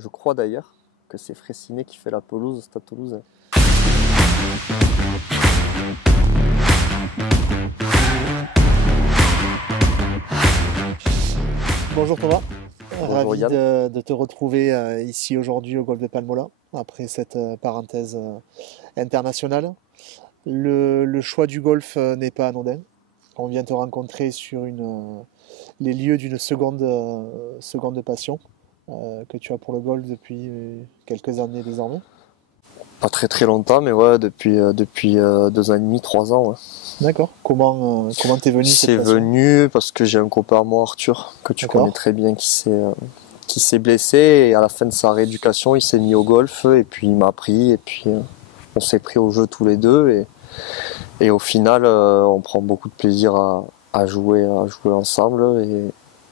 Je crois d'ailleurs que c'est Fraissinet qui fait la pelouse au Stade Toulousain. Bonjour Thomas, Bonjour ravi Yann. de te retrouver ici aujourd'hui au Golf de Palmola, après cette parenthèse internationale. Le choix du golf n'est pas anodin. On vient te rencontrer sur les lieux d'une seconde passion que tu as pour le golf depuis quelques années désormais. Pas très très longtemps, mais ouais, depuis 2 ans et demi, 3 ans. Ouais. D'accord. Comment t'es venu cette C'est passion? venu parce que j'ai un copain à moi, Arthur, que tu connais D'accord. très bien, qui s'est blessé et à la fin de sa rééducation, il s'est mis au golf et puis il m'a pris et puis on s'est pris au jeu tous les deux et au final, on prend beaucoup de plaisir à jouer ensemble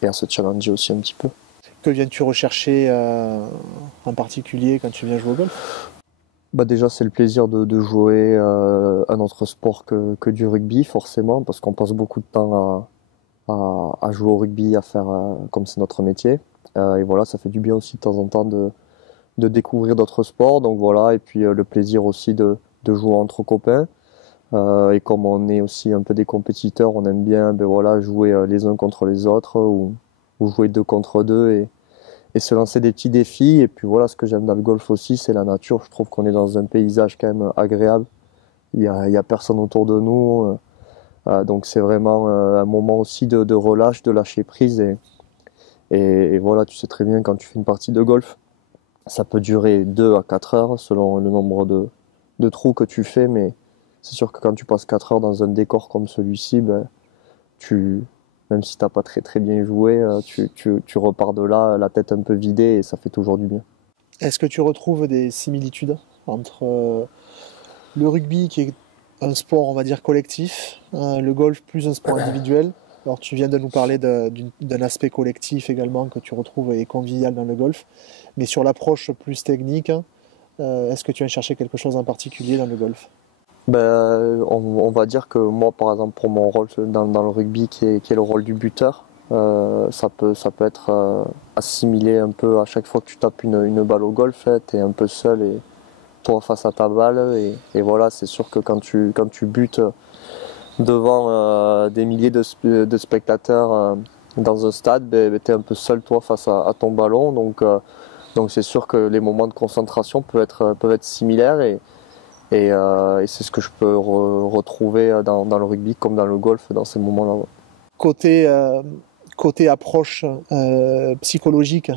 et à se challenger aussi un petit peu. Que viens-tu rechercher en particulier quand tu viens jouer au golf? Bah déjà c'est le plaisir de jouer un autre sport que du rugby forcément parce qu'on passe beaucoup de temps à jouer au rugby, à faire comme c'est notre métier. Et voilà, ça fait du bien aussi de temps en temps de découvrir d'autres sports. Donc voilà, et puis le plaisir aussi de jouer entre copains. Et comme on est aussi un peu des compétiteurs, on aime bien ben voilà, jouer les uns contre les autres ou jouer deux contre deux et se lancer des petits défis. Et puis voilà, ce que j'aime dans le golf aussi, c'est la nature. Je trouve qu'on est dans un paysage quand même agréable. Il y a personne autour de nous. Donc c'est vraiment un moment aussi de relâche, de lâcher prise. Et voilà, tu sais très bien, quand tu fais une partie de golf, ça peut durer 2 à 4 heures selon le nombre de trous que tu fais. Mais c'est sûr que quand tu passes 4 heures dans un décor comme celui-ci, ben, tu, même si t'as pas très très bien joué, tu repars de là, la tête un peu vidée et ça fait toujours du bien. Est-ce que tu retrouves des similitudes entre le rugby qui est un sport, on va dire, collectif, le golf plus un sport individuel? Alors tu viens de nous parler d'un aspect collectif également que tu retrouves et convivial dans le golf, mais sur l'approche plus technique, est-ce que tu viens chercher quelque chose en particulier dans le golf? Ben, on va dire que moi, par exemple, pour mon rôle dans le rugby, qui est le rôle du buteur, ça peut être assimilé un peu à chaque fois que tu tapes une balle au golf, tu es un peu seul et toi face à ta balle. Et voilà, c'est sûr que quand tu butes devant des milliers de spectateurs dans un stade, ben, tu es un peu seul toi face à ton ballon. Donc c'est sûr que les moments de concentration peuvent être similaires et c'est ce que je peux retrouver dans le rugby comme dans le golf dans ces moments-là. Ouais. Côté, côté approche psychologique,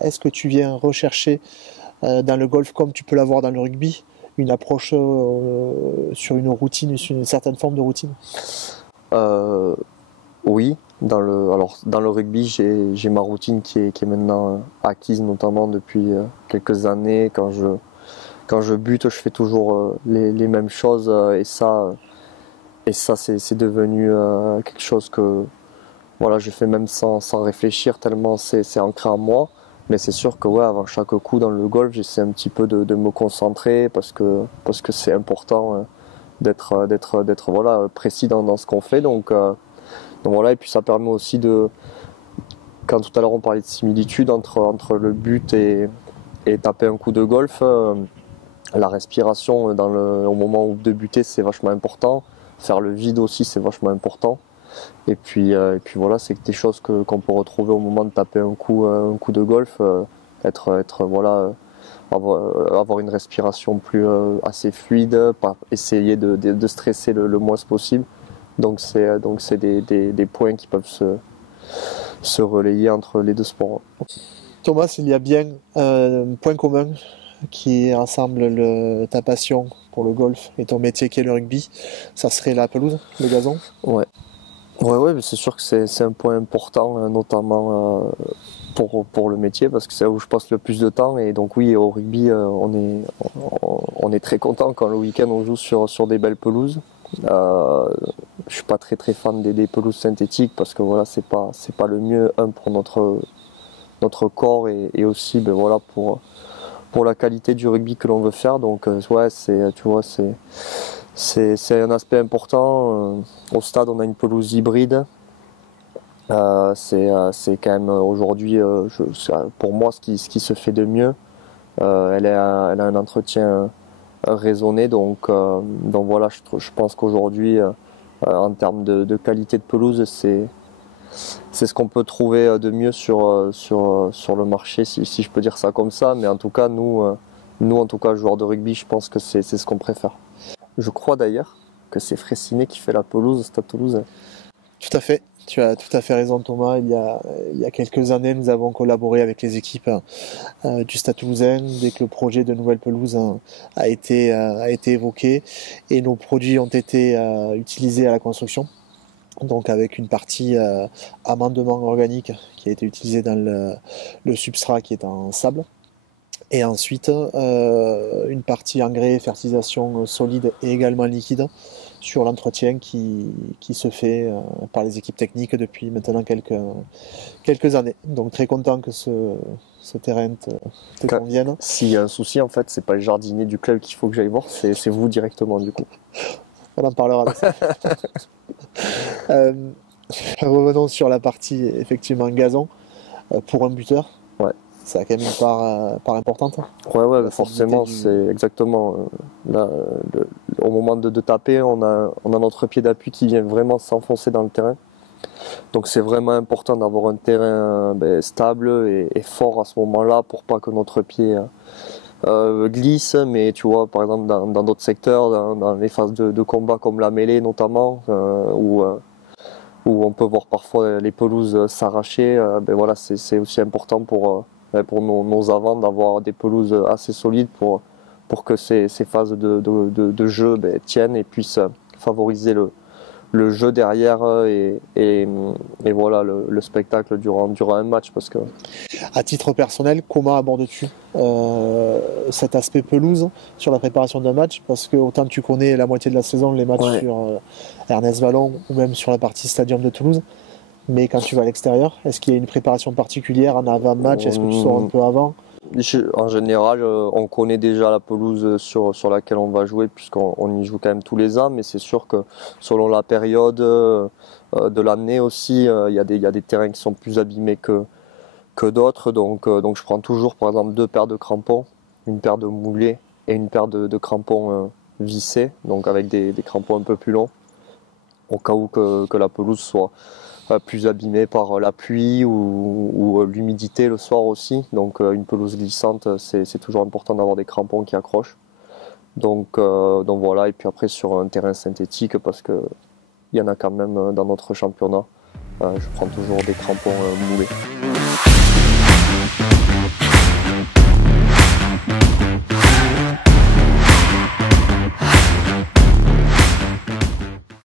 est-ce que tu viens rechercher dans le golf comme tu peux l'avoir dans le rugby, une approche sur une routine, sur une certaine forme de routine? Euh, oui, dans le rugby, j'ai ma routine qui est maintenant acquise, notamment depuis quelques années. Quand je bute, je fais toujours les mêmes choses et ça c'est devenu quelque chose que voilà, je fais même sans réfléchir tellement c'est ancré en moi. Mais c'est sûr que ouais, avant chaque coup dans le golf, j'essaie un petit peu de me concentrer parce que c'est important d'être voilà, précis dans ce qu'on fait. Donc voilà, et puis ça permet aussi quand tout à l'heure on parlait de similitude entre le but et taper un coup de golf, la respiration au moment où de buter c'est vachement important. Faire le vide aussi c'est vachement important. Et puis voilà, c'est des choses qu'on peut retrouver au moment de taper un coup de golf, voilà, avoir une respiration plus assez fluide, pas essayer de stresser le moins possible. Donc c'est des points qui peuvent se relayer entre les deux sports. Thomas, il y a bien un point commun qui rassemble ta passion pour le golf et ton métier qui est le rugby. Ça serait la pelouse, le gazon. Ouais. Ouais, mais c'est sûr que c'est un point important, notamment pour le métier, parce que c'est là où je passe le plus de temps. Et donc oui, au rugby, on est très content quand le week-end on joue sur des belles pelouses. Je suis pas très très fan des pelouses synthétiques parce que voilà, c'est pas le mieux, pour notre corps et aussi ben voilà pour la qualité du rugby que l'on veut faire. Donc ouais, tu vois, c'est un aspect important. Au stade, on a une pelouse hybride C'est quand même aujourd'hui, pour moi, ce qui se fait de mieux. Elle a un entretien raisonné, donc voilà, je pense qu'aujourd'hui, en termes de qualité de pelouse, c'est ce qu'on peut trouver de mieux sur le marché, si je peux dire ça comme ça. Mais en tout cas, nous en tout cas, joueurs de rugby, je pense que c'est ce qu'on préfère. Je crois d'ailleurs que c'est Fraissinet qui fait la pelouse au Stade Toulousain. Tout à fait. Tu as tout à fait raison, Thomas. Il y a quelques années, nous avons collaboré avec les équipes du Stade Toulousain dès que le projet de nouvelle pelouse a été évoqué et nos produits ont été utilisés à la construction. Donc avec une partie amendement organique qui a été utilisée dans le substrat qui est en sable. Et ensuite, une partie engrais, fertilisation solide et également liquide sur l'entretien qui se fait par les équipes techniques depuis maintenant quelques années. Donc très content que ce terrain te convienne. S'il y a un souci, en fait, c'est pas le jardinier du club qu'il faut que j'aille voir, c'est vous directement du coup. On en parlera de ça. Revenons sur la partie effectivement gazon. Pour un buteur, ouais. Ça a quand même une part importante. Ouais, forcément, c'est exactement. Là, au moment de taper, on a notre pied d'appui qui vient vraiment s'enfoncer dans le terrain. Donc c'est vraiment important d'avoir un terrain stable et fort à ce moment-là pour pas que notre pied glisse. Mais tu vois, par exemple, dans d'autres secteurs, dans les phases de combat comme la mêlée notamment, où on peut voir parfois les pelouses s'arracher, voilà, c'est aussi important pour nos avants d'avoir des pelouses assez solides pour que ces phases de jeu tiennent et puissent favoriser le jeu derrière et voilà le spectacle durant un match. Parce que... À titre personnel, comment abordes-tu cet aspect pelouse sur la préparation d'un match? Parce que autant tu connais la moitié de la saison les matchs sur Ernest Vallon ou même sur la partie Stadium de Toulouse, mais quand tu vas à l'extérieur, est-ce qu'il y a une préparation particulière en avant-match? Est-ce que tu sors un peu avant? En général, on connaît déjà la pelouse sur laquelle on va jouer puisqu'on y joue quand même tous les ans, mais c'est sûr que selon la période de l'année aussi, il y a des terrains qui sont plus abîmés que d'autres, donc je prends toujours par exemple 2 paires de crampons, une paire de moulets et une paire de crampons vissés, donc avec des crampons un peu plus longs, au cas où que la pelouse soit plus abîmée par la pluie ou l'humidité le soir aussi. Donc une pelouse glissante, c'est toujours important d'avoir des crampons qui accrochent. Donc voilà, et puis après sur un terrain synthétique, parce qu'il y en a quand même dans notre championnat, je prends toujours des crampons moulés.